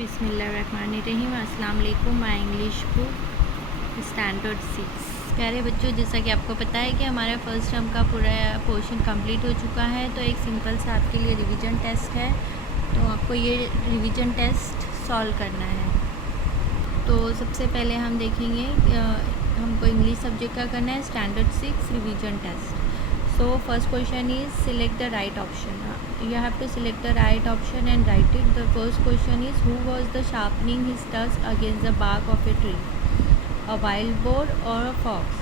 बिस्मिल्लाहिर्रहमानिर्रहीम। अस्सलाम वालेकुम। My English book standard 6। प्यारे बच्चों, जैसा कि आपको पता है कि हमारा फर्स्ट टर्म का पूरा पोर्शन कंप्लीट हो चुका है, तो एक सिंपल सा आपके लिए रिवीजन टेस्ट है। तो आपको ये रिवीजन टेस्ट सॉल्व करना है। तो सबसे पहले हम देखेंगे हमको इंग्लिश सब्जेक्ट का करना है, standard 6 revision test. So first question is select the right option. You have to select the right option and write it. The first question is who was the sharpening his tusk against the bark of a tree? A wild boar or a fox?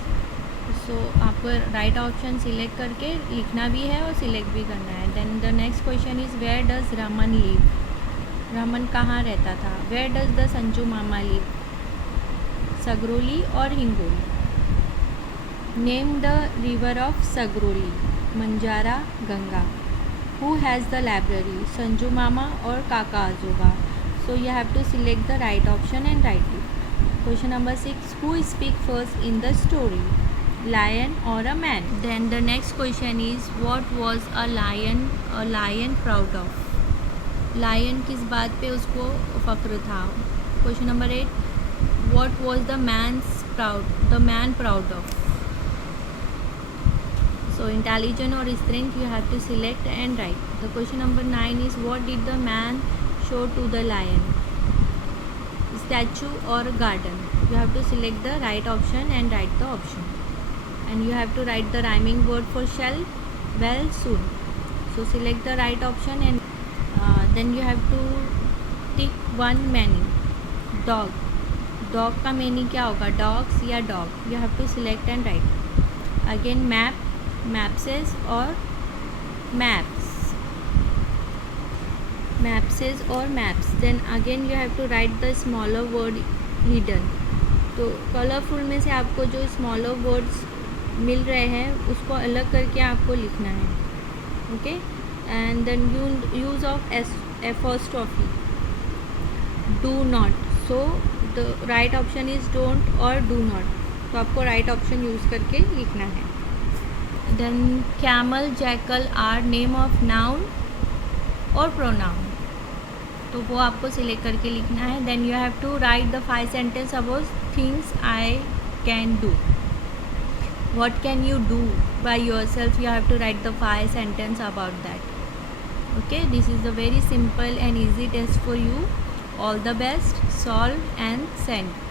So आपको right option select करके लिखना भी है और select भी करना है. Then the next question is where does Raman live? Raman कहाँ रहता था? Where does the Sanju mama live? सगरोली और Hingoli? Name the river of Sagroli. Manjara, Ganga. Who has the library? Sanju Mama or Kaka Azoba? So you have to select the right option and write it. Question number 6. Who speak first in the story? Lion or a man? Then the next question is what was a lion proud of? Lion किस बात पे उसको फक्र था? Question number 8. What was the man proud of? So intelligent or strength you have to select and write. The question number 9 is what did the man show to the lion? Statue or garden? You have to select the right option and write the option. And you have to write the rhyming word for shall, well, soon. So select the right option and then you have to tick one meaning. Dog. Dog का meaning क्या होगा? Dogs या dog? You have to select and write. Again map. Mapses or maps? Mapses or maps. Then again you have to write the smaller word hidden. तो colourful में से आपको जो smaller words मिल रहे हैं उसको अलग करके आपको लिखना है. Okay. And then use of apostrophe. Do not. So the right option is don't or do not. तो आपको right option यूज़ करके लिखना है. Then camel, jackal are name of noun or pronoun. तो वो आपको सिलेक्ट करके लिखना है. Then you have to write the 5 sentences about things I can do. What can you do by yourself? You have to write the 5 sentences about that. Okay, this is a very simple and easy test for you. All the best. Solve and send.